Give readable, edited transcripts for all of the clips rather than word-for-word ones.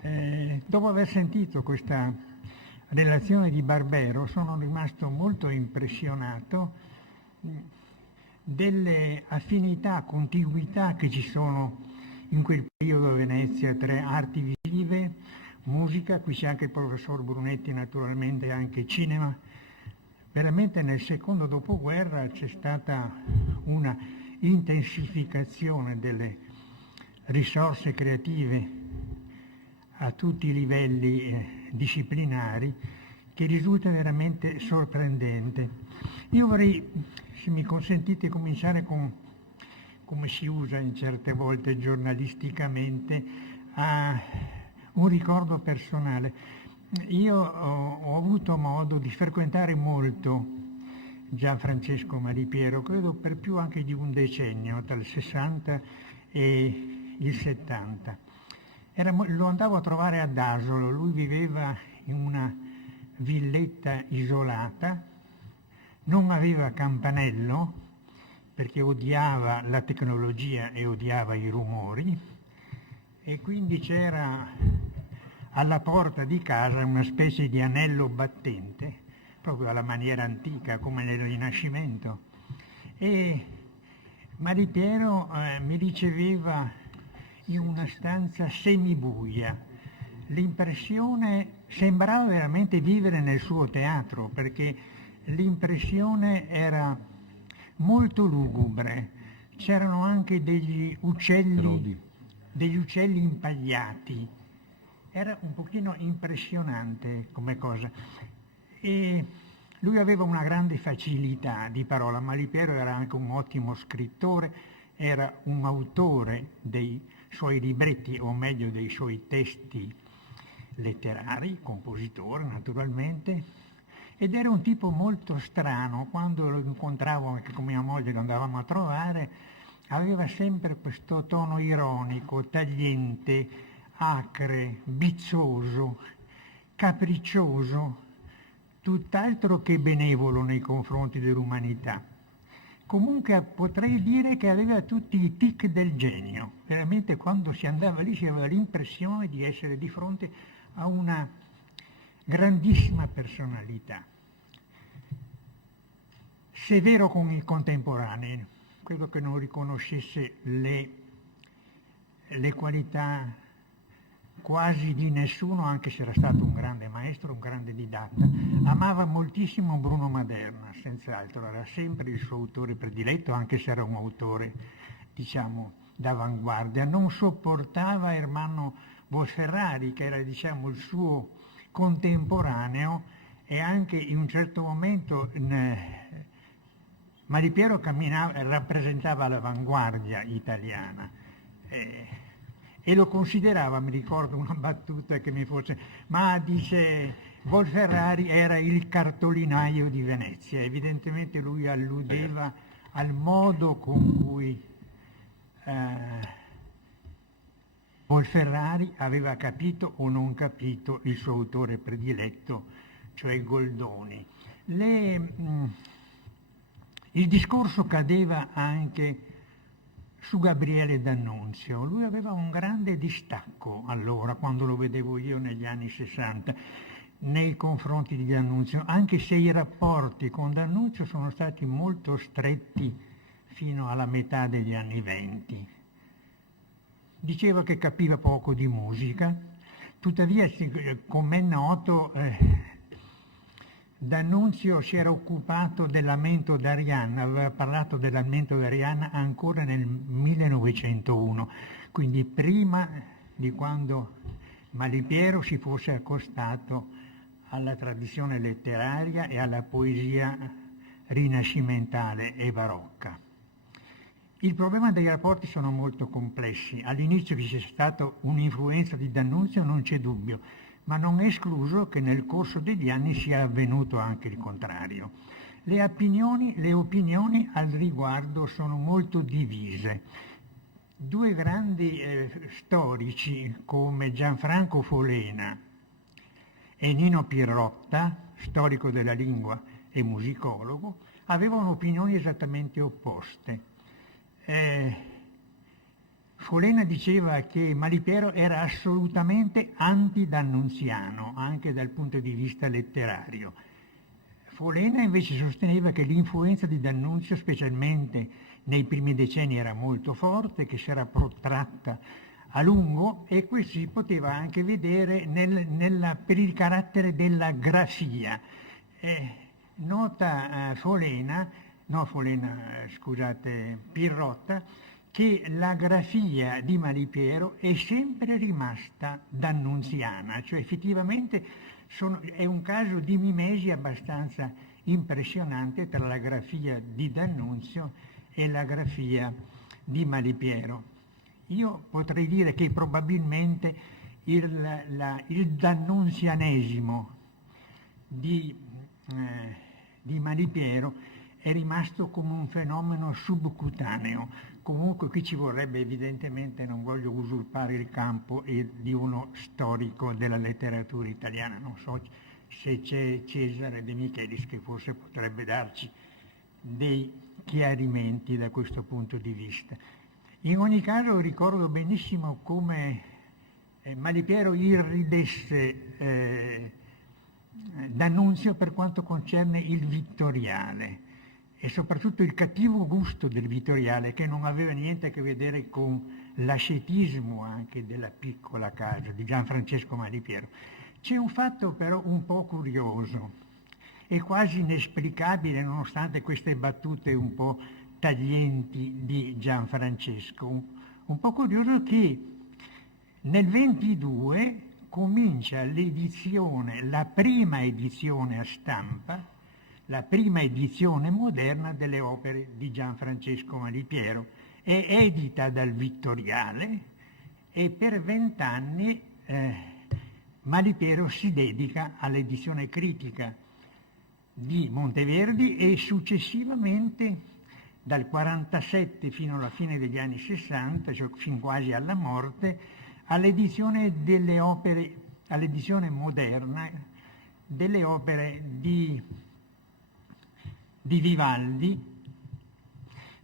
Dopo aver sentito questa relazione di Barbero sono rimasto molto impressionato delle affinità, contiguità che ci sono in quel periodo a Venezia tra arti visive, musica, qui c'è anche il professor Brunetti naturalmente, anche cinema. Veramente nel secondo dopoguerra c'è stata una intensificazione delle risorse creative a tutti i livelli disciplinari che risulta veramente sorprendente. Io vorrei, se mi consentite, cominciare con, come si usa in certe volte giornalisticamente, a un ricordo personale. Io ho avuto modo di frequentare molto Gianfrancesco Malipiero, credo per più anche di un decennio, tra il 60 e il 70. Lo andavo a trovare ad Asolo, lui viveva in una villetta isolata, non aveva campanello perché odiava la tecnologia e odiava i rumori, e quindi c'era alla porta di casa una specie di anello battente, proprio alla maniera antica, come nel Rinascimento. E Malipiero mi riceveva in una stanza semibuia. L'impressione sembrava veramente vivere nel suo teatro, perché l'impressione era molto lugubre. C'erano anche degli uccelli impagliati. Era un pochino impressionante come cosa. E lui aveva una grande facilità di parola. Malipiero era anche un ottimo scrittore, era un autore dei suoi libretti, o meglio dei suoi testi letterari, compositore naturalmente, ed era un tipo molto strano. Quando lo incontravo anche con mia moglie, lo andavamo a trovare, aveva sempre questo tono ironico, tagliente, acre, bizzoso, capriccioso, tutt'altro che benevolo nei confronti dell'umanità. Comunque potrei dire che aveva tutti i tic del genio. Veramente quando si andava lì si aveva l'impressione di essere di fronte a una grandissima personalità. Severo con i contemporanei, credo che non riconoscesse le qualità quasi di nessuno, anche se era stato un grande maestro, un grande didatta. Amava moltissimo Bruno Maderna, senz'altro, era sempre il suo autore prediletto, anche se era un autore, diciamo, d'avanguardia. Non sopportava Ermanno Bosferrari, che era, diciamo, il suo contemporaneo, e anche in un certo momento Malipiero rappresentava l'avanguardia italiana. E lo considerava, mi ricordo una battuta che mi fosse, ma dice, Bolferrari era il cartolinaio di Venezia. Evidentemente lui alludeva al modo con cui Bolferrari aveva capito o non capito il suo autore prediletto, cioè Goldoni. Il discorso cadeva anche su Gabriele D'Annunzio. Lui aveva un grande distacco allora, quando lo vedevo io negli anni 60, nei confronti di D'Annunzio, anche se i rapporti con D'Annunzio sono stati molto stretti fino alla metà degli anni 20. Diceva che capiva poco di musica, tuttavia, come è noto, D'Annunzio si era occupato del lamento d'Arianna, aveva parlato del lamento d'Arianna ancora nel 1901, quindi prima di quando Malipiero si fosse accostato alla tradizione letteraria e alla poesia rinascimentale e barocca. Il problema dei rapporti sono molto complessi. All'inizio vi c'è stata un'influenza di D'Annunzio, non c'è dubbio, ma non è escluso che nel corso degli anni sia avvenuto anche il contrario. Le opinioni al riguardo sono molto divise. Due grandi storici come Gianfranco Folena e Nino Pierrotta, storico della lingua e musicologo, avevano opinioni esattamente opposte. Folena diceva che Malipiero era assolutamente antidannunziano, anche dal punto di vista letterario. Folena invece sosteneva che l'influenza di D'Annunzio, specialmente nei primi decenni, era molto forte, che si era protratta a lungo, e questo si poteva anche vedere per il carattere della grafia. Nota Pirrotta, che la grafia di Malipiero è sempre rimasta d'annunziana, cioè effettivamente è un caso di mimesi abbastanza impressionante tra la grafia di D'Annunzio e la grafia di Malipiero. Io potrei dire che probabilmente il d'annunzianesimo di Malipiero è rimasto come un fenomeno subcutaneo. Comunque qui ci vorrebbe evidentemente, non voglio usurpare il campo di uno storico della letteratura italiana, non so se c'è Cesare De Michelis che forse potrebbe darci dei chiarimenti da questo punto di vista. In ogni caso ricordo benissimo come Malipiero irridesse D'Annunzio per quanto concerne il vittoriale, e soprattutto il cattivo gusto del vittoriale, che non aveva niente a che vedere con l'ascetismo anche della piccola casa di Gianfrancesco Malipiero. C'è un fatto però un po' curioso e quasi inesplicabile, nonostante queste battute un po' taglienti di Gianfrancesco. Un po' curioso che nel 22 comincia la prima edizione a stampa, la prima edizione moderna delle opere di Gianfrancesco Malipiero. È edita dal Vittoriale e per 20 anni Malipiero si dedica all'edizione critica di Monteverdi e successivamente dal 47 fino alla fine degli anni 60, cioè fin quasi alla morte, all'edizione moderna delle opere di Vivaldi,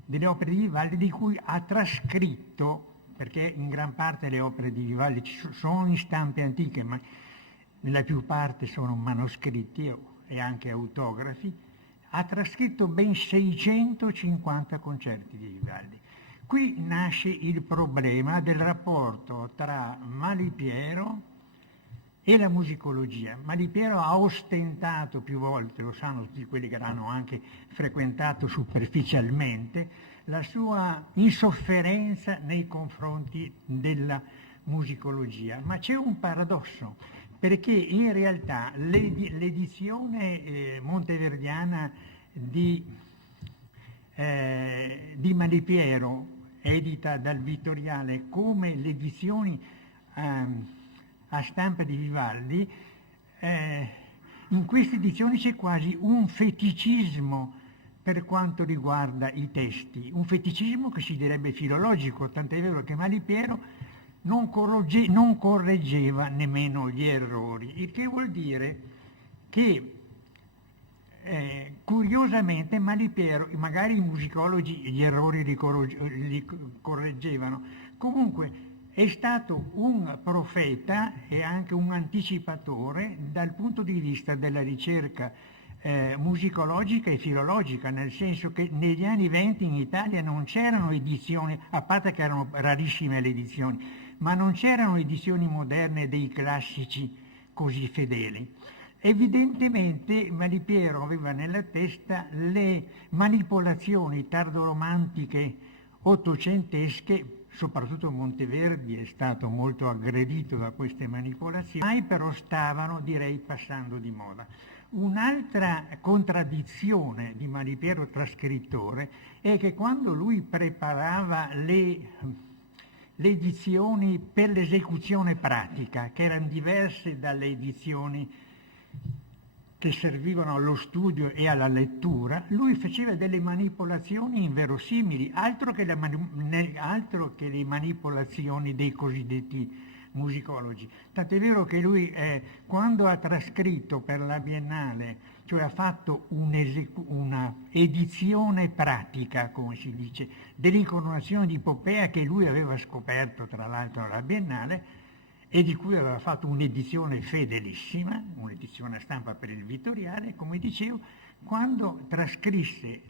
di cui ha trascritto, perché in gran parte le opere di Vivaldi sono in stampe antiche, ma nella più parte sono manoscritti e anche autografi, ha trascritto ben 650 concerti di Vivaldi. Qui nasce il problema del rapporto tra Malipiero e la musicologia. Malipiero ha ostentato più volte, lo sanno tutti quelli che l'hanno anche frequentato superficialmente, la sua insofferenza nei confronti della musicologia. Ma c'è un paradosso, perché in realtà l'edizione monteverdiana di Malipiero, edita dal Vittoriale, come le edizioni a stampa di Vivaldi, in queste edizioni c'è quasi un feticismo per quanto riguarda i testi, un feticismo che si direbbe filologico, tant'è vero che Malipiero non correggeva nemmeno gli errori, il che vuol dire che curiosamente Malipiero, magari i musicologi gli errori li correggevano, comunque è stato un profeta e anche un anticipatore dal punto di vista della ricerca musicologica e filologica, nel senso che negli anni 20 in Italia non c'erano edizioni, a parte che erano rarissime le edizioni, ma non c'erano edizioni moderne dei classici così fedeli. Evidentemente Malipiero aveva nella testa le manipolazioni tardoromantiche ottocentesche, soprattutto Monteverdi è stato molto aggredito da queste manipolazioni, ma però stavano, direi, passando di moda. Un'altra contraddizione di Malipiero trascrittore è che quando lui preparava le edizioni per l'esecuzione pratica, che erano diverse dalle edizioni che servivano allo studio e alla lettura, lui faceva delle manipolazioni inverosimili, altro che le manipolazioni dei cosiddetti musicologi. Tant'è vero che lui, quando ha trascritto per la Biennale, cioè ha fatto una edizione pratica, come si dice, dell'incoronazione di Poppea che lui aveva scoperto tra l'altro alla Biennale e di cui aveva fatto un'edizione fedelissima, un'edizione a stampa per il Vittoriale, come dicevo, quando trascrisse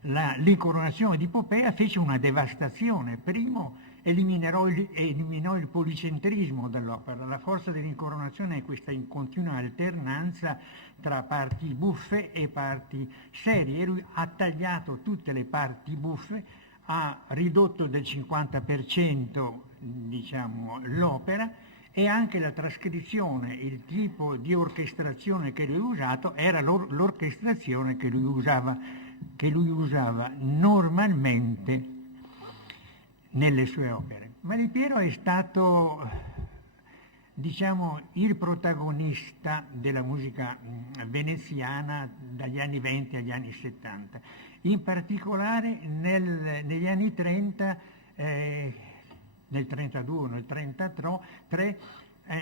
l'incoronazione di Poppea fece una devastazione. Primo eliminò il policentrismo dell'opera. La forza dell'incoronazione è questa in continua alternanza tra parti buffe e parti serie. E lui ha tagliato tutte le parti buffe, ha ridotto del 50% diciamo, l'opera, e anche la trascrizione, il tipo di orchestrazione che lui ha usato era l'orchestrazione che lui usava normalmente nelle sue opere. Malipiero è stato, diciamo, il protagonista della musica veneziana dagli anni 20 agli anni 70. In particolare negli anni 30, nel 32, nel 33,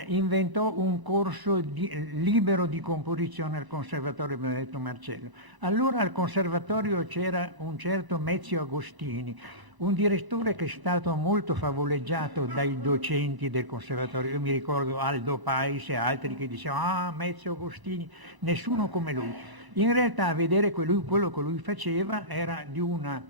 inventò un corso libero di composizione al Conservatorio Benedetto Marcello. Allora al Conservatorio c'era un certo Mezio Agostini, un direttore che è stato molto favoleggiato dai docenti del Conservatorio. Io mi ricordo Aldo Pais e altri che dicevano Mezio Agostini, nessuno come lui. In realtà a vedere quello che lui faceva era di una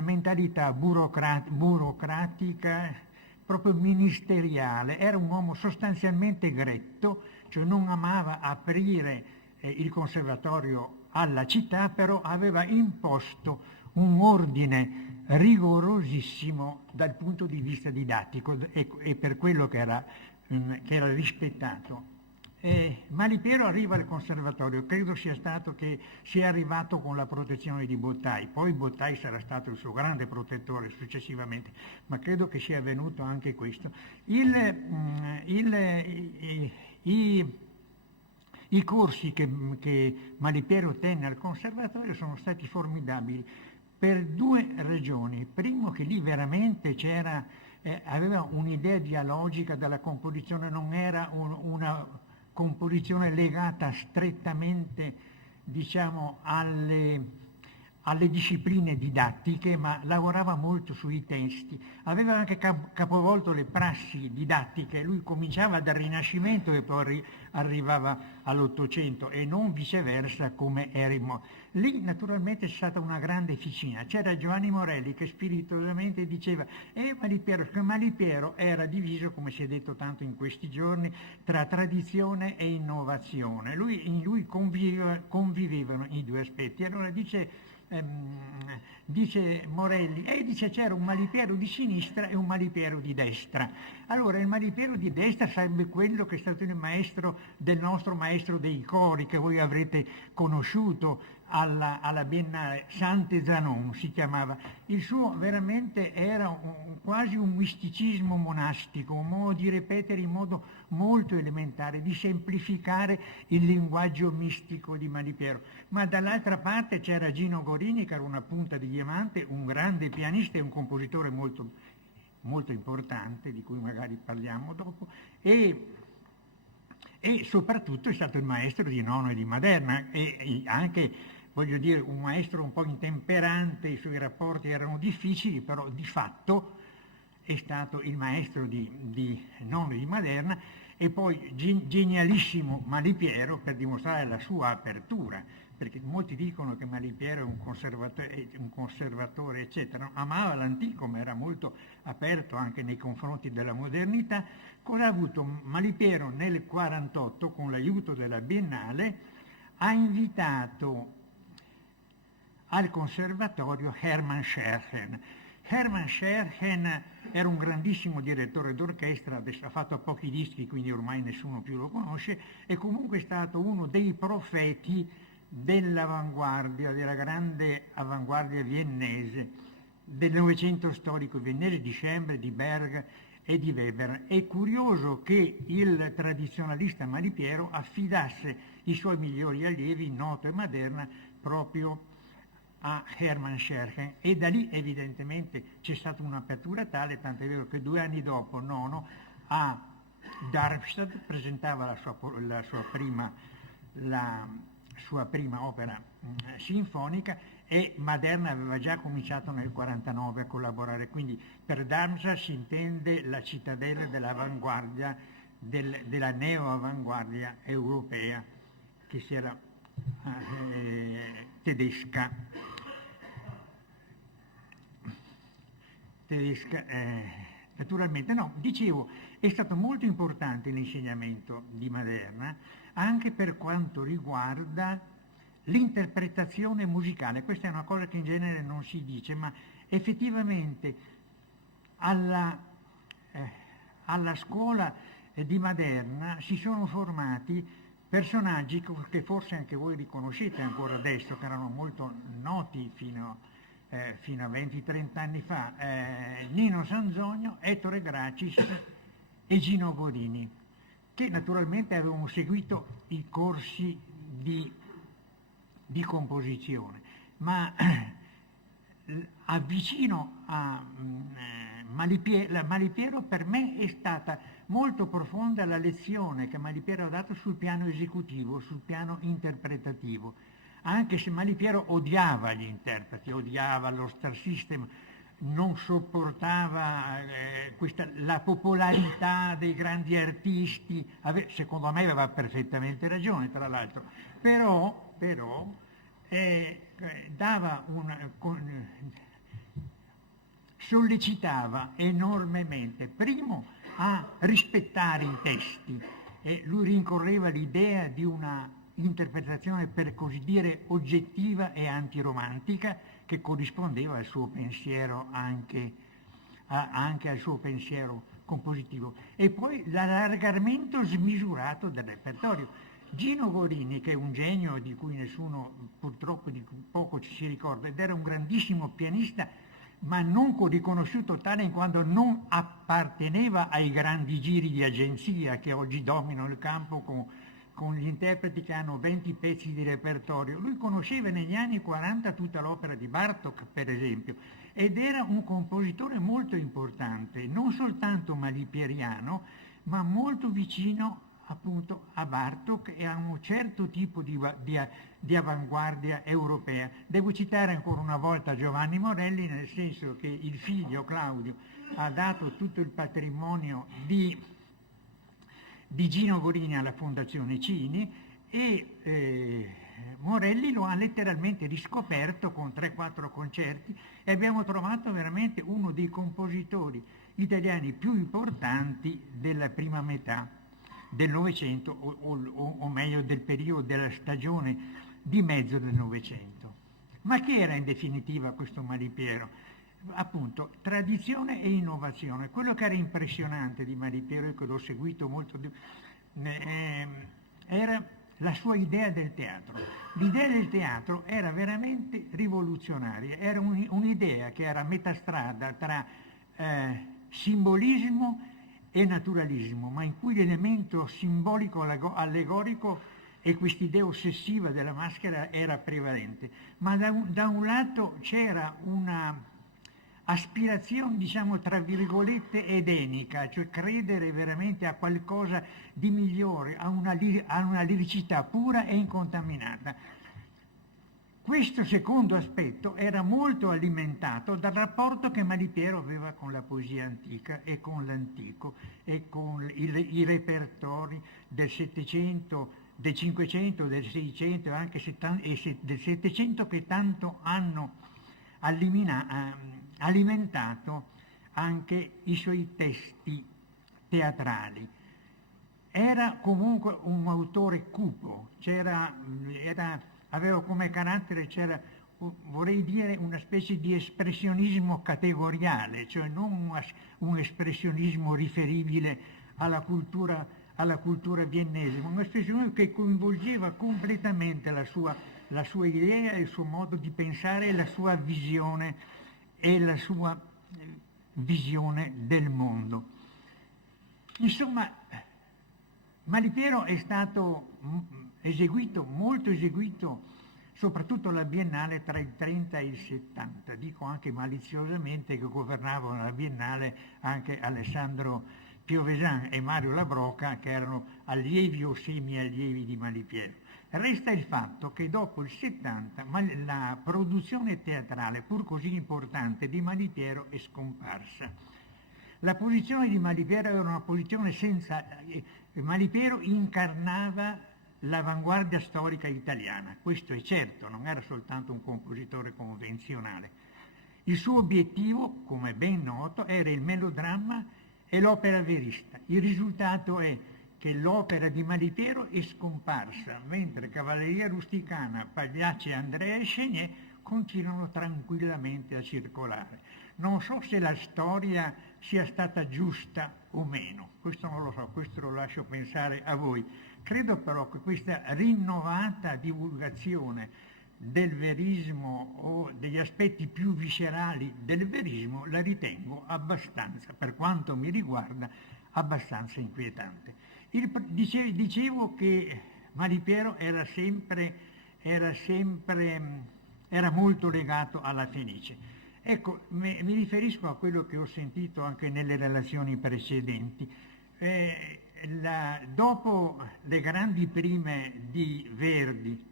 mentalità burocratica, proprio ministeriale. Era un uomo sostanzialmente gretto, cioè non amava aprire il conservatorio alla città, però aveva imposto un ordine rigorosissimo dal punto di vista didattico e per quello che era rispettato. Malipiero arriva al conservatorio, credo sia stato che sia arrivato con la protezione di Bottai, poi Bottai sarà stato il suo grande protettore successivamente, ma credo che sia avvenuto anche questo. I corsi che Malipiero tenne al conservatorio sono stati formidabili per due ragioni. Primo, che lì veramente aveva un'idea dialogica della composizione, non era una composizione legata strettamente, diciamo, alle discipline didattiche, ma lavorava molto sui testi. Aveva anche capovolto le prassi didattiche, lui cominciava dal Rinascimento e poi arrivava all'Ottocento e non viceversa come Eremo. Lì naturalmente c'è stata una grande officina. C'era Giovanni Morelli che spirituosamente diceva Malipiero era diviso, come si è detto tanto in questi giorni, tra tradizione e innovazione. In lui convivevano i due aspetti. Allora dice Morelli, dice c'era un Malipiero di sinistra e un Malipiero di destra. Allora il Malipiero di destra sarebbe quello che è stato il maestro del nostro maestro dei cori, che voi avrete conosciuto alla Biennale, Sante Zanon si chiamava. Il suo veramente era quasi un misticismo monastico, un modo di ripetere in modo molto elementare, di semplificare il linguaggio mistico di Malipiero. Ma dall'altra parte c'era Gino Gorini, che era una punta di diamante, un grande pianista e un compositore molto, molto importante, di cui magari parliamo dopo, e soprattutto è stato il maestro di Nono e di Maderna, e anche, voglio dire, un maestro un po' intemperante, i suoi rapporti erano difficili, però di fatto è stato il maestro di Nono e di Maderna, e poi genialissimo Malipiero per dimostrare la sua apertura, perché molti dicono che Malipiero è un conservatore, eccetera, amava l'antico ma era molto aperto anche nei confronti della modernità. Cosa ha avuto Malipiero nel 1948, con l'aiuto della Biennale, ha invitato al conservatorio Hermann Scherchen. Hermann Scherchen era un grandissimo direttore d'orchestra, adesso ha fatto pochi dischi, quindi ormai nessuno più lo conosce, e comunque è stato uno dei profeti dell'avanguardia, della grande avanguardia viennese, del Novecento storico viennese, di Schember, di Berg e di Weber. È curioso che il tradizionalista Malipiero affidasse i suoi migliori allievi, Noto e Maderna, proprio a Hermann Scherchen, e da lì evidentemente c'è stata un'apertura tale, tant'è vero che 2 anni dopo, nono, a Darmstadt presentava la sua prima opera sinfonica, e Maderna aveva già cominciato nel 1949 a collaborare, quindi per Darmstadt si intende la cittadella dell'avanguardia, della neo-avanguardia europea che si era tedesca, naturalmente. No, dicevo, è stato molto importante l'insegnamento di Maderna anche per quanto riguarda l'interpretazione musicale. Questa è una cosa che in genere non si dice, ma effettivamente alla scuola di Maderna si sono formati personaggi che forse anche voi riconoscete ancora adesso, che erano molto noti fino a 20-30 anni fa, Nino Sanzogno, Ettore Gracis e Gino Gorini, che naturalmente avevano seguito i corsi di composizione, ma avvicino a Malipiero per me è stata molto profonda la lezione che Malipiero ha dato sul piano esecutivo, sul piano interpretativo, anche se Malipiero odiava gli interpreti, odiava lo star system, non sopportava la popolarità dei grandi artisti, secondo me aveva perfettamente ragione tra l'altro, però sollecitava enormemente, primo a rispettare i testi, e lui rincorreva l'idea di una interpretazione per così dire oggettiva e antiromantica che corrispondeva al suo pensiero anche al suo pensiero compositivo, e poi l'allargamento smisurato del repertorio. Gino Gorini, che è un genio di cui nessuno purtroppo di cui poco ci si ricorda, ed era un grandissimo pianista, ma non riconosciuto tale in quanto non apparteneva ai grandi giri di agenzia che oggi dominano il campo con gli interpreti che hanno 20 pezzi di repertorio. Lui conosceva negli anni 40 tutta l'opera di Bartók, per esempio, ed era un compositore molto importante, non soltanto malipieriano, ma molto vicino appunto a Bartók e a un certo tipo di avanguardia europea. Devo citare ancora una volta Giovanni Morelli, nel senso che il figlio Claudio ha dato tutto il patrimonio di Gino Gorini alla Fondazione Cini, e Morelli lo ha letteralmente riscoperto con 3-4 concerti, e abbiamo trovato veramente uno dei compositori italiani più importanti della prima metà del Novecento, o meglio del periodo della stagione di mezzo del Novecento. Ma che era in definitiva questo Malipiero? Appunto, tradizione e innovazione. Quello che era impressionante di Malipiero, e che l'ho seguito molto era la sua idea del teatro. L'idea del teatro era veramente rivoluzionaria, era un'idea che era a metà strada tra simbolismo e naturalismo, ma in cui l'elemento simbolico allegorico e quest'idea ossessiva della maschera era prevalente. Ma da un lato c'era una aspirazione, diciamo tra virgolette, edenica, cioè credere veramente a qualcosa di migliore, a una liricità pura e incontaminata. Questo secondo aspetto era molto alimentato dal rapporto che Malipiero aveva con la poesia antica e con l'antico, e con i repertori del Settecento, del Cinquecento, del Seicento, anche del Settecento, che tanto hanno alimentato anche i suoi testi teatrali. Era comunque un autore cupo, aveva come carattere, vorrei dire, una specie di espressionismo categoriale, cioè non un espressionismo riferibile alla cultura viennese, ma un espressionismo che coinvolgeva completamente la sua idea, il suo modo di pensare, la sua visione del mondo. Insomma, Malipiero è stato molto eseguito soprattutto la Biennale tra il 30 e il 70. Dico anche maliziosamente che governavano la Biennale anche Alessandro Piovesan e Mario Labroca, che erano allievi o semi-allievi di Malipiero. Resta il fatto che dopo il 70 la produzione teatrale, pur così importante, di Malipiero è scomparsa. La posizione di Malipiero era una posizione senza... Malipiero incarnava l'avanguardia storica italiana, questo è certo, non era soltanto un compositore convenzionale. Il suo obiettivo, come ben noto, era il melodramma e l'opera verista. Il risultato è che l'opera di Malipiero è scomparsa, mentre Cavalleria Rusticana, Pagliacci e Andrea Chenier continuano tranquillamente a circolare. Non so se la storia sia stata giusta o meno, questo non lo so, questo lo lascio pensare a voi. Credo però che questa rinnovata divulgazione del verismo o degli aspetti più viscerali del verismo la ritengo abbastanza, per quanto mi riguarda, abbastanza inquietante. Dicevo che Malipiero era molto legato alla Fenice. Ecco, mi riferisco a quello che ho sentito anche nelle relazioni precedenti. Dopo le grandi prime di Verdi,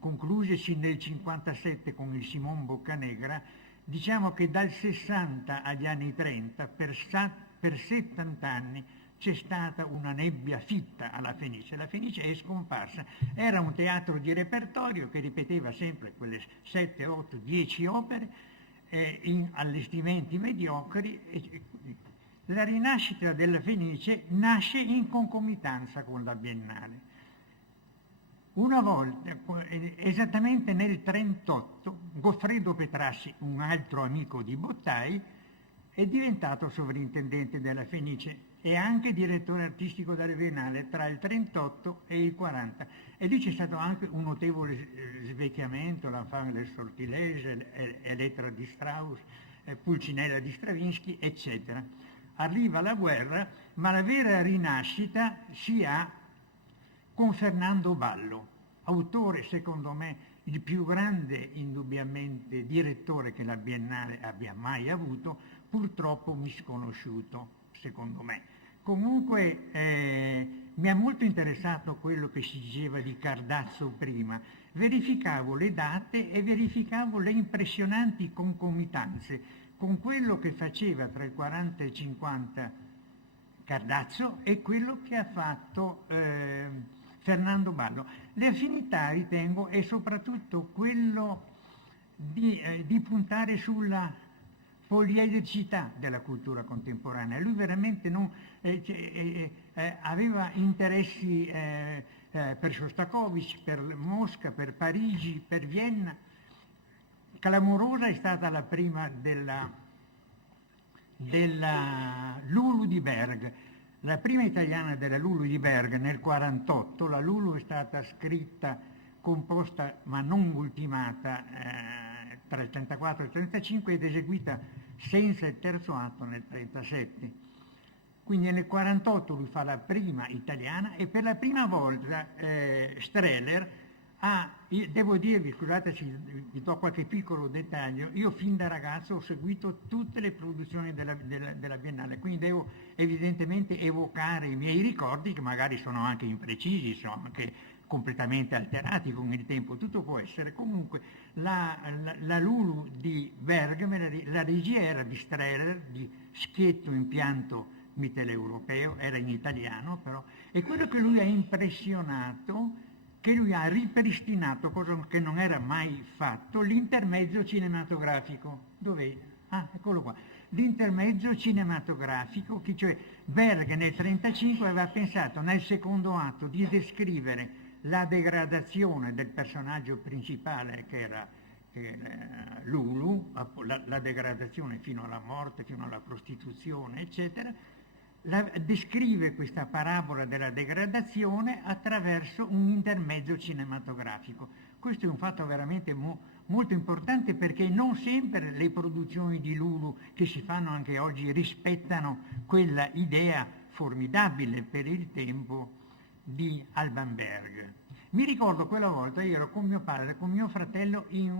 conclusesi nel 1957 con il Simon Boccanegra, diciamo che dal 60 agli anni 30, per 70 anni, c'è stata una nebbia fitta alla Fenice. La Fenice è scomparsa. Era un teatro di repertorio che ripeteva sempre quelle 7, 8, 10 opere in allestimenti mediocri. La rinascita della Fenice nasce in concomitanza con la Biennale. Una volta, esattamente nel 1938, Goffredo Petrassi, un altro amico di Bottai, è diventato sovrintendente della Fenice e anche direttore artistico della Biennale tra il 1938 e il 1940. E lì c'è stato anche un notevole svecchiamento, la fame del Sortilege, Elettra di Strauss, Pulcinella di Stravinsky, eccetera. Arriva la guerra, ma la vera rinascita si ha con Fernando Ballo, autore secondo me il più grande indubbiamente direttore che la Biennale abbia mai avuto, purtroppo misconosciuto secondo me. Comunque mi ha molto interessato quello che si diceva di Cardazzo prima, verificavo le date e verificavo le impressionanti concomitanze con quello che faceva tra il 40 e il 50 Cardazzo e quello che ha fatto Fernando Ballo. Le affinità, ritengo, è soprattutto quello di puntare sulla poliedricità della cultura contemporanea. Lui veramente aveva interessi per Shostakovich, per Mosca, per Parigi, per Vienna. Clamorosa è stata la prima della Lulu di Berg. La prima italiana della Lulu di Berg nel 1948, la Lulu è stata scritta, composta ma non ultimata tra il 1934 e il 1935 ed eseguita senza il terzo atto nel 1937. Quindi nel 1948 lui fa la prima italiana e per la prima volta Streller devo dirvi, scusate se vi do qualche piccolo dettaglio, io fin da ragazzo ho seguito tutte le produzioni della Biennale, quindi devo evidentemente evocare i miei ricordi che magari sono anche imprecisi, sono anche completamente alterati con il tempo, tutto può essere. Comunque la Lulu di Berg, la regia era di Streller, di schietto impianto mitteleuropeo, era in italiano però, e quello che lui ha impressionato, che lui ha ripristinato, cosa che non era mai fatto, l'intermezzo cinematografico. Dov'è? Ah, eccolo qua. L'intermezzo cinematografico, che cioè Berg nel 1935 aveva pensato nel secondo atto di descrivere la degradazione del personaggio principale che era Lulu, la degradazione fino alla morte, fino alla prostituzione, eccetera. Descrive questa parabola della degradazione attraverso un intermezzo cinematografico. Questo è un fatto veramente molto importante, perché non sempre le produzioni di Lulu che si fanno anche oggi rispettano quella idea formidabile per il tempo di Alban Berg. Mi ricordo quella volta ero con mio padre, con mio fratello in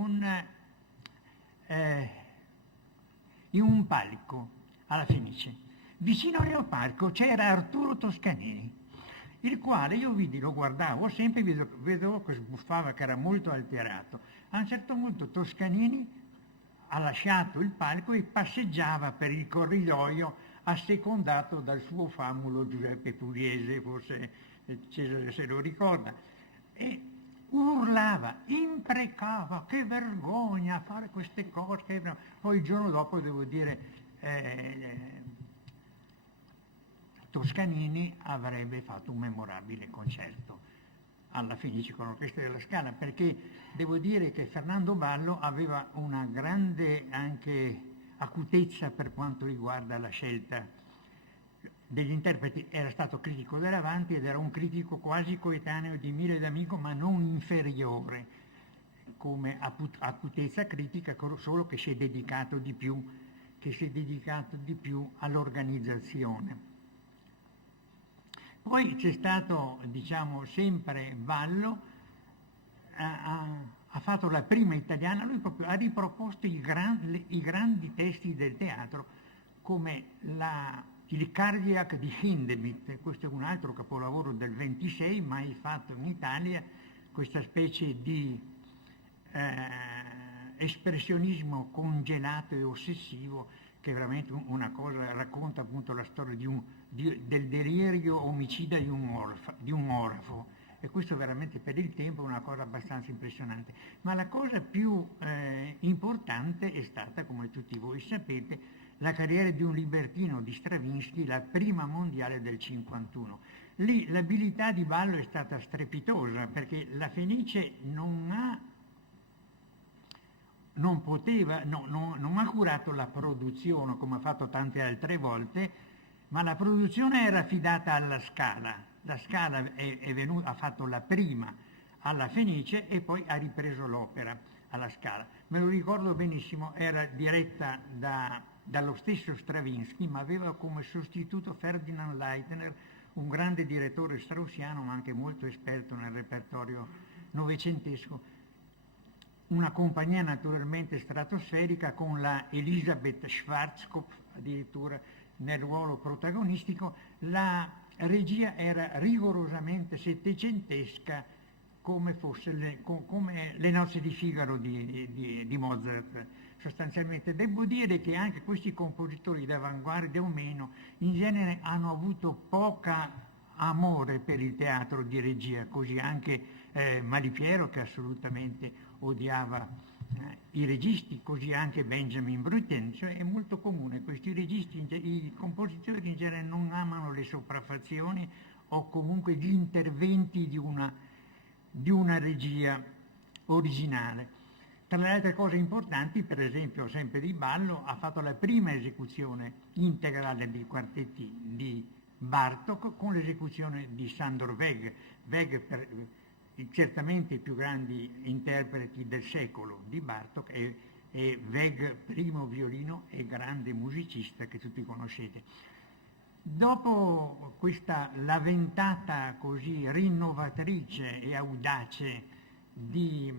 un palco alla Fenice. Vicino al palco c'era Arturo Toscanini, il quale io vidi, lo guardavo sempre, vedevo che sbuffava, che era molto alterato. A un certo punto Toscanini ha lasciato il palco e passeggiava per il corridoio assecondato dal suo famulo Giuseppe Pugliese, forse Cesare se lo ricorda, e urlava, imprecava, che vergogna fare queste cose. Poi il giorno dopo, devo dire, Toscanini avrebbe fatto un memorabile concerto alla Fenice con l'Orchestra della Scala, perché devo dire che Fernando Ballo aveva una grande anche acutezza per quanto riguarda la scelta degli interpreti. Era stato critico dell'Avanti ed era un critico quasi coetaneo di Mille D'Amico, ma non inferiore come acutezza critica, solo che si è dedicato di più all'organizzazione. Poi c'è stato, diciamo, sempre Ballo, ha fatto la prima italiana, lui proprio ha riproposto i grandi testi del teatro, come il Cardiac di Hindemith. Questo è un altro capolavoro del 26, mai fatto in Italia, questa specie di espressionismo congelato e ossessivo, che è veramente una cosa, racconta appunto la storia del delirio omicida di un orfo, e questo veramente per il tempo è una cosa abbastanza impressionante. Ma la cosa più importante è stata, come tutti voi sapete, la carriera di un libertino di Stravinsky, la prima mondiale del 51. Lì l'abilità di Ballo è stata strepitosa, perché la Fenice non ha curato la produzione come ha fatto tante altre volte, ma la produzione era affidata alla Scala. La Scala ha fatto la prima alla Fenice e poi ha ripreso l'opera alla Scala. Me lo ricordo benissimo, era diretta dallo stesso Stravinsky, ma aveva come sostituto Ferdinand Leitner, un grande direttore straussiano ma anche molto esperto nel repertorio novecentesco. Una compagnia naturalmente stratosferica, con la Elisabeth Schwarzkopf addirittura nel ruolo protagonistico. La regia era rigorosamente settecentesca, come le nozze di Figaro di Mozart. Sostanzialmente devo dire che anche questi compositori d'avanguardia o meno in genere hanno avuto poca amore per il teatro di regia, così anche Malipiero, che assolutamente odiava i registi, così anche Benjamin Britten. Cioè è molto comune, questi registi, i compositori in genere non amano le sopraffazioni o comunque gli interventi di una regia originale. Tra le altre cose importanti, per esempio, sempre di Ballo, ha fatto la prima esecuzione integrale dei quartetti di Bartók con l'esecuzione di Sándor Weg. Certamente i più grandi interpreti del secolo di Bartók, e Weg primo violino e grande musicista che tutti conoscete. Dopo la ventata così rinnovatrice e audace di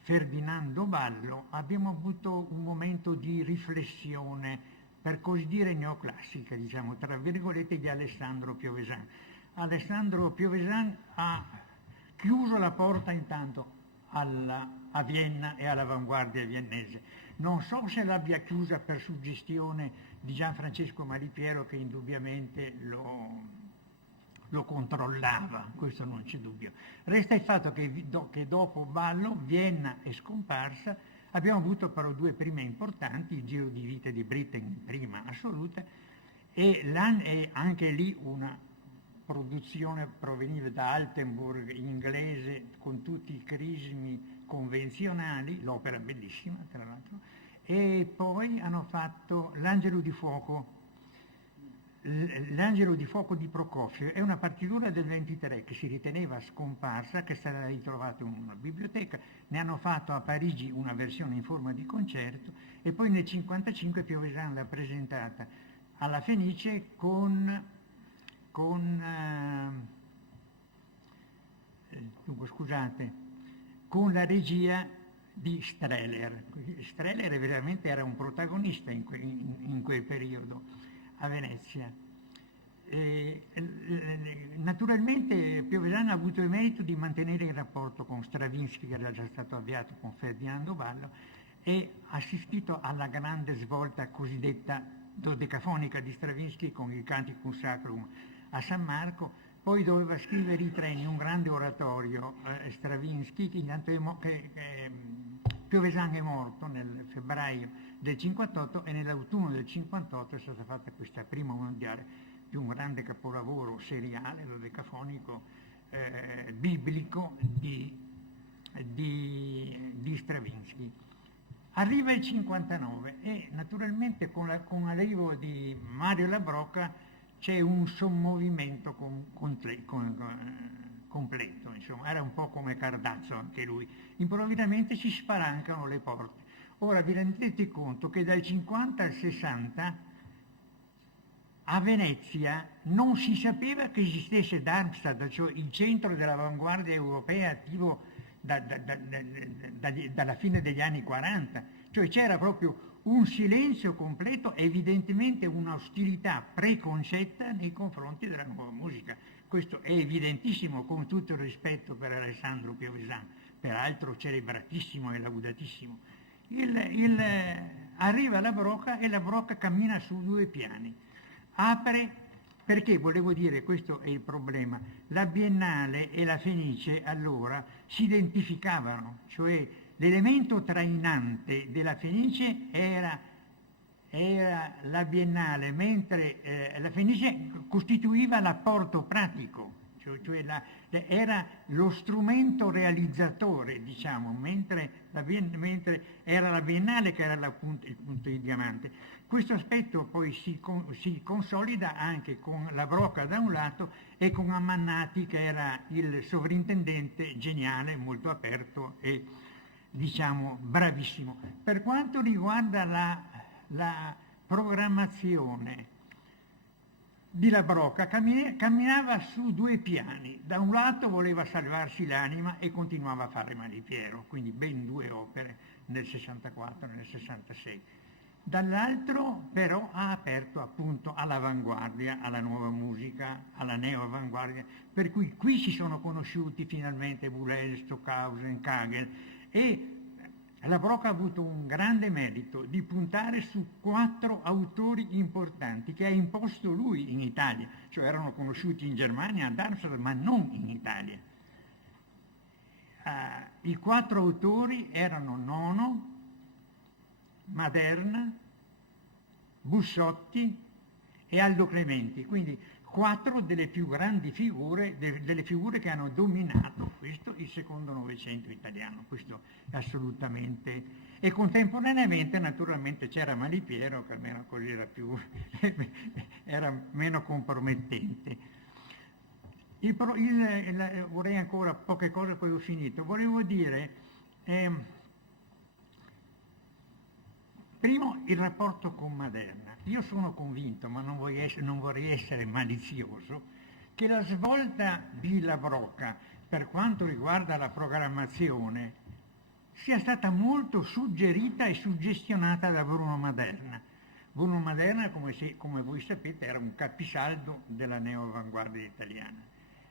Ferdinando Ballo, abbiamo avuto un momento di riflessione, per così dire neoclassica, diciamo, tra virgolette, di Alessandro Piovesan. Alessandro Piovesan ha chiuso la porta intanto a Vienna e all'avanguardia viennese. Non so se l'abbia chiusa per suggestione di Gianfrancesco Malipiero, che indubbiamente lo controllava, questo non c'è dubbio. Resta il fatto che dopo Ballo Vienna è scomparsa. Abbiamo avuto però due prime importanti, il Giro di vita di Britten, prima assoluta, e anche lì una produzione proveniva da Altenburg, inglese, con tutti i crismi convenzionali, l'opera bellissima tra l'altro, e poi hanno fatto l'Angelo di Fuoco. L'Angelo di Fuoco di Prokofiev è una partitura del 23 che si riteneva scomparsa, che è stata ritrovata in una biblioteca. Ne hanno fatto a Parigi una versione in forma di concerto e poi nel 1955 Piovesan l'ha presentata alla Fenice con dunque, scusate, con la regia di Strehler. Strehler veramente era un protagonista in quel periodo a Venezia. Naturalmente Piovesan ha avuto il merito di mantenere il rapporto con Stravinsky, che era già stato avviato con Ferdinando Ballo, e ha assistito alla grande svolta cosiddetta dodecafonica di Stravinsky con il Canticum Sacrum a San Marco. Poi doveva scrivere i treni, un grande oratorio, Stravinsky, che Piovesan è morto nel febbraio del 58 e nell'autunno del 58 è stata fatta questa prima mondiale di un grande capolavoro seriale, dodecafonico, biblico di Stravinsky. Arriva il 59 e naturalmente con l'arrivo di Mario Labrocca c'è un sommovimento completo, insomma, era un po' come Cardazzo anche lui. Improvvisamente si spalancano le porte. Ora vi rendete conto che dal 50 al 60 a Venezia non si sapeva che esistesse Darmstadt, cioè il centro dell'avanguardia europea attivo dalla fine degli anni 40, cioè c'era proprio un silenzio completo, evidentemente un'ostilità preconcetta nei confronti della nuova musica. Questo è evidentissimo, con tutto il rispetto per Alessandro Piovesan, peraltro celebratissimo e laudatissimo. Arriva la Brocca e la Brocca cammina su due piani. Apre, perché volevo dire, questo è il problema, la Biennale e la Fenice allora si identificavano, cioè l'elemento trainante della Fenice era la Biennale, mentre la Fenice costituiva l'apporto pratico, cioè era lo strumento realizzatore, diciamo, mentre era la Biennale che era il punto di diamante. Questo aspetto poi si consolida anche con la Brocca da un lato e con Ammannati, che era il sovrintendente geniale, molto aperto e diciamo bravissimo. Per quanto riguarda la programmazione di La Brocca, camminava su due piani. Da un lato voleva salvarsi l'anima e continuava a fare Malipiero, quindi ben due opere nel 64 e nel 66. Dall'altro però ha aperto appunto all'avanguardia, alla nuova musica, alla neo-avanguardia, per cui qui si sono conosciuti finalmente Boulez, Stockhausen, Kagel, e la Brocca ha avuto un grande merito di puntare su 4 autori importanti che ha imposto lui in Italia, cioè erano conosciuti in Germania, a Darmstadt, ma non in Italia. I 4 autori erano Nono, Maderna, Bussotti e Aldo Clementi, quindi 4 delle più grandi figure, delle figure che hanno dominato il secondo Novecento italiano, questo assolutamente. E contemporaneamente naturalmente c'era Malipiero, che almeno così era meno compromettente. Vorrei ancora poche cose, poi ho finito. Volevo dire, primo, il rapporto con Maderna. Io sono convinto, ma non vorrei essere malizioso, che la svolta di La Brocca per quanto riguarda la programmazione sia stata molto suggerita e suggestionata da Bruno Maderna. Bruno Maderna, come voi sapete, era un capisaldo della neo-avanguardia italiana.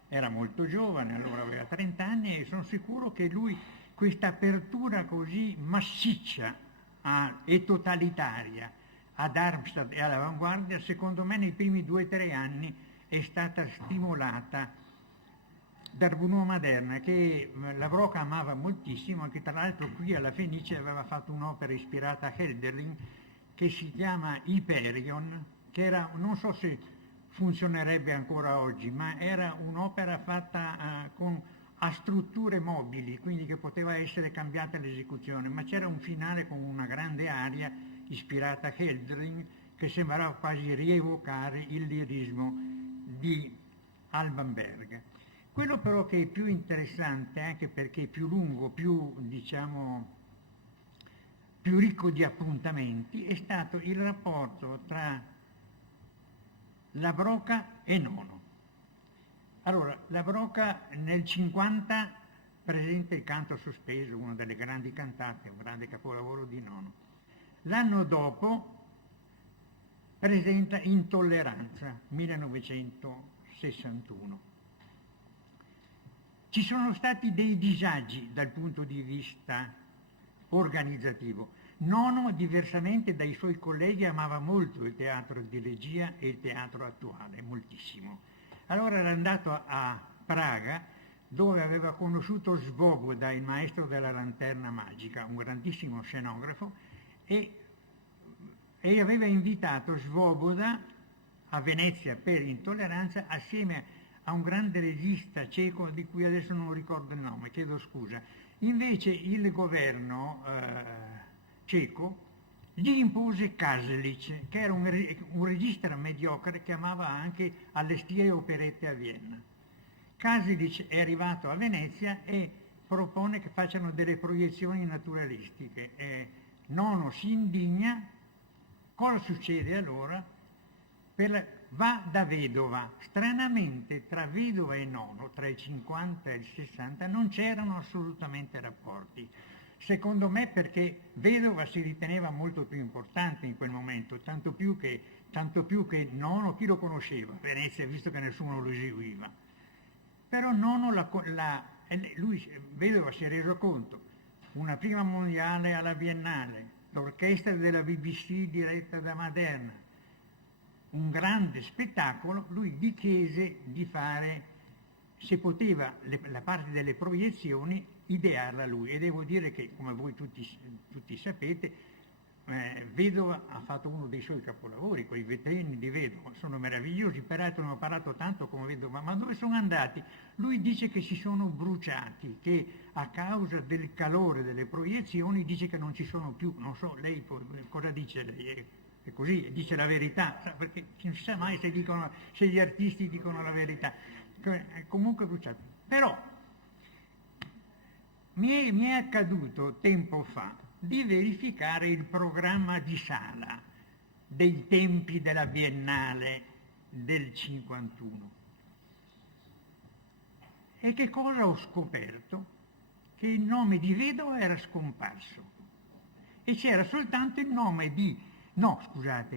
Era molto giovane, allora aveva 30 anni, e sono sicuro che lui, questa apertura così massiccia e totalitaria a Darmstadt e all'avanguardia, secondo me nei primi 2 o 3 anni è stata stimolata da Bruno Maderna, che la Brocca amava moltissimo, che tra l'altro qui alla Fenice aveva fatto un'opera ispirata a Hölderlin che si chiama Hyperion, che era, non so se funzionerebbe ancora oggi, ma era un'opera fatta a strutture mobili, quindi che poteva essere cambiata l'esecuzione, ma c'era un finale con una grande aria ispirata a Hölderlin che sembrava quasi rievocare il lirismo di Alban Berg. Quello però che è più interessante, anche perché è più lungo, più ricco di appuntamenti, è stato il rapporto tra La Brocca e Nono. Allora, la Broca nel 50 presenta il Canto sospeso, una delle grandi cantate, un grande capolavoro di Nono. L'anno dopo presenta Intolleranza, 1961. Ci sono stati dei disagi dal punto di vista organizzativo. Nono, diversamente dai suoi colleghi, amava molto il teatro di regia e il teatro attuale, moltissimo. Allora era andato a Praga, dove aveva conosciuto Svoboda, il maestro della lanterna magica, un grandissimo scenografo, e aveva invitato Svoboda a Venezia per Intolleranza assieme a un grande regista ceco di cui adesso non ricordo il nome, chiedo scusa. Invece il governo ceco gli impose Kaselic, che era un regista mediocre che amava anche allestire operette a Vienna. Kaselic è arrivato a Venezia e propone che facciano delle proiezioni naturalistiche. Nono si indigna. Cosa succede allora? Va da Vedova. Stranamente tra Vedova e Nono, tra il 50 e il 60, non c'erano assolutamente rapporti. Secondo me perché Vedova si riteneva molto più importante in quel momento, tanto più che Nono, chi lo conosceva? Venezia, visto che nessuno lo eseguiva. Però Nono, Vedova si è reso conto, una prima mondiale alla Biennale, l'orchestra della BBC diretta da Maderna, un grande spettacolo, lui gli chiese di fare, se poteva, la parte delle proiezioni, idearla lui. E devo dire che, come voi tutti sapete, Vedova ha fatto uno dei suoi capolavori, quei vetrini di Vedova, sono meravigliosi, peraltro ne ho parlato tanto come Vedova, ma dove sono andati? Lui dice che si sono bruciati, che a causa del calore delle proiezioni dice che non ci sono più, non so, lei cosa dice lei? È così, dice la verità, perché non si sa mai se gli artisti dicono la verità. Comunque bruciati. Però mi è accaduto tempo fa di verificare il programma di sala dei tempi della Biennale del 51. E che cosa ho scoperto? Che il nome di Vedova era scomparso e c'era soltanto il nome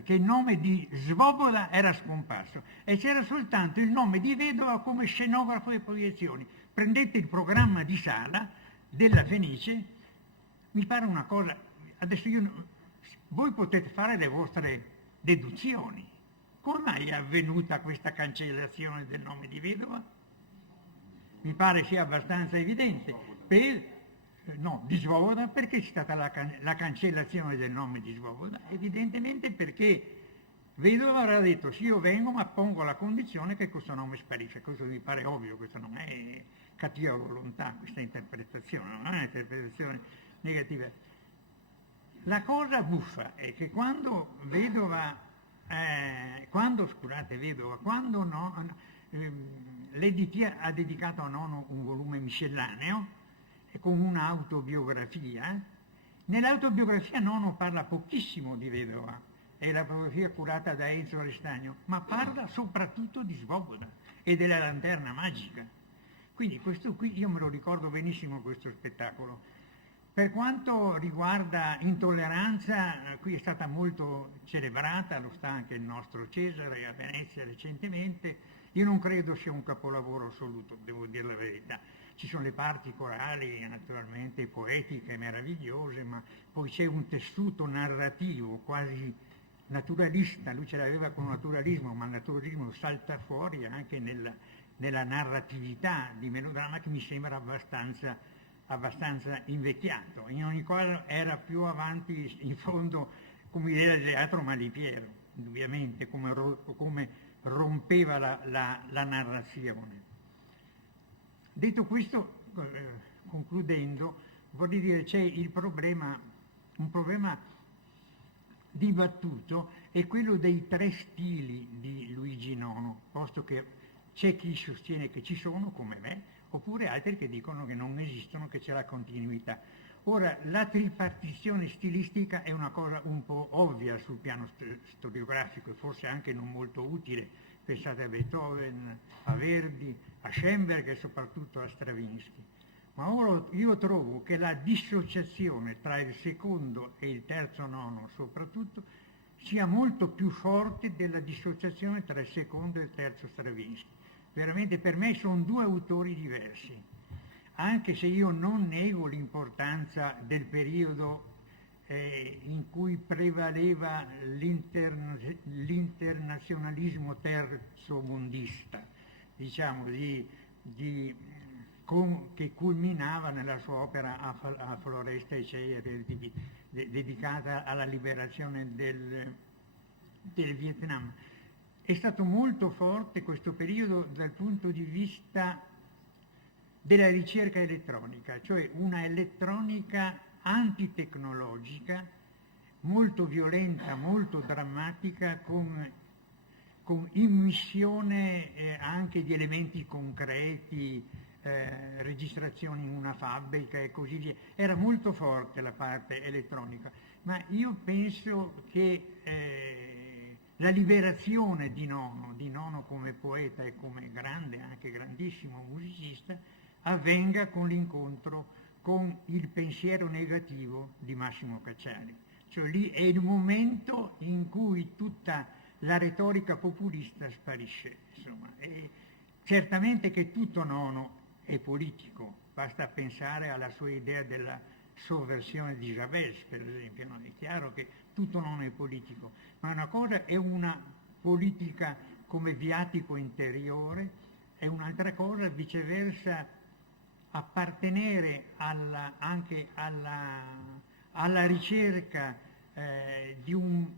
che il nome di Svoboda era scomparso e c'era soltanto il nome di Vedova come scenografo e proiezioni. Prendete il programma di sala della Fenice, mi pare una cosa, adesso voi potete fare le vostre deduzioni. Come mai è avvenuta questa cancellazione del nome di Vedova? Mi pare sia abbastanza evidente. Di Svoboda, perché c'è stata la cancellazione del nome di Svoboda? Evidentemente perché Vedova avrà detto sì, io vengo ma pongo la condizione che questo nome sparisce. Questo mi pare ovvio, questo non è cattiva volontà, questa interpretazione, non è un'interpretazione negativa. La cosa buffa è che quando l'Editia ha dedicato a Nono un volume miscellaneo con un'autobiografia, nell'autobiografia Nono parla pochissimo di Vedova, è la biografia curata da Enzo Restagno, ma parla soprattutto di Svoboda e della lanterna magica. Quindi questo qui io me lo ricordo benissimo, questo spettacolo. Per quanto riguarda Intolleranza, qui è stata molto celebrata, lo sta anche il nostro Cesare a Venezia recentemente. Io non credo sia un capolavoro assoluto, devo dire la verità. Ci sono le parti corali, naturalmente poetiche, meravigliose, ma poi c'è un tessuto narrativo quasi naturalista, lui ce l'aveva con naturalismo, ma il naturalismo salta fuori anche nella narratività di melodramma che mi sembra abbastanza invecchiato. In ogni caso era più avanti in fondo come idea del teatro Malipiero, indubbiamente, come rompeva la narrazione. Detto questo, concludendo, vorrei dire c'è un problema dibattuto è quello dei tre stili di Luigi Nono, posto che c'è chi sostiene che ci sono, come me, oppure altri che dicono che non esistono, che c'è la continuità. Ora, la tripartizione stilistica è una cosa un po' ovvia sul piano storiografico e forse anche non molto utile pensate a Beethoven, a Verdi, a Schoenberg e soprattutto a Stravinsky. Ma ora io trovo che la dissociazione tra il secondo e il terzo nono soprattutto sia molto più forte della dissociazione tra il secondo e il terzo Stravinsky. Veramente per me sono due autori diversi, anche se io non nego l'importanza del periodo in cui prevaleva l'internazionalismo terzomondista, diciamo, che culminava nella sua opera A Floresta e Ceere, dedicata alla liberazione del Vietnam. È stato molto forte questo periodo dal punto di vista della ricerca elettronica, cioè una elettronica antitecnologica, molto violenta, molto drammatica, con immissione anche di elementi concreti, registrazioni in una fabbrica e così via. Era molto forte la parte elettronica, ma io penso che la liberazione di Nono come poeta e come grande, anche grandissimo musicista, avvenga con l'incontro con il pensiero negativo di Massimo Cacciari. Cioè lì è il momento in cui tutta la retorica populista sparisce, insomma. E certamente che tutto Nono è politico, basta pensare alla sua idea della sovversione di Jabez, per esempio, no? È chiaro che tutto non è politico, ma una cosa è una politica come viatico interiore, e un'altra cosa viceversa appartenere anche alla ricerca di un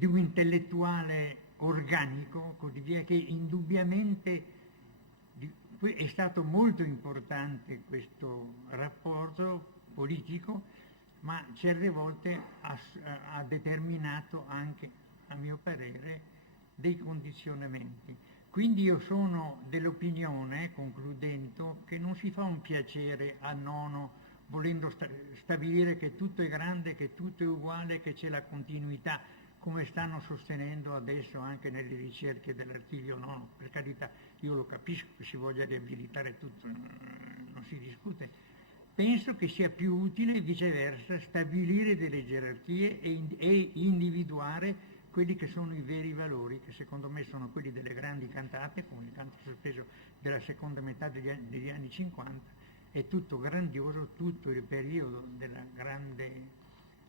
intellettuale organico, così via, che indubbiamente è stato molto importante questo rapporto politico, ma certe volte ha determinato anche, a mio parere, dei condizionamenti. Quindi io sono dell'opinione, concludendo, che non si fa un piacere a Nono volendo stabilire che tutto è grande, che tutto è uguale, che c'è la continuità, come stanno sostenendo adesso anche nelle ricerche dell'Archivio Nono. Per carità, io lo capisco che si voglia riabilitare tutto, non si discute. Penso che sia più utile, viceversa, stabilire delle gerarchie e individuare quelli che sono i veri valori, che secondo me sono quelli delle grandi cantate, come il canto sospeso della seconda metà degli anni 50, è tutto grandioso, tutto il periodo della grande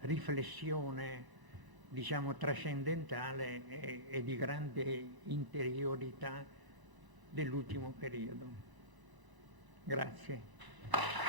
riflessione, diciamo, trascendentale e di grande interiorità dell'ultimo periodo. Grazie.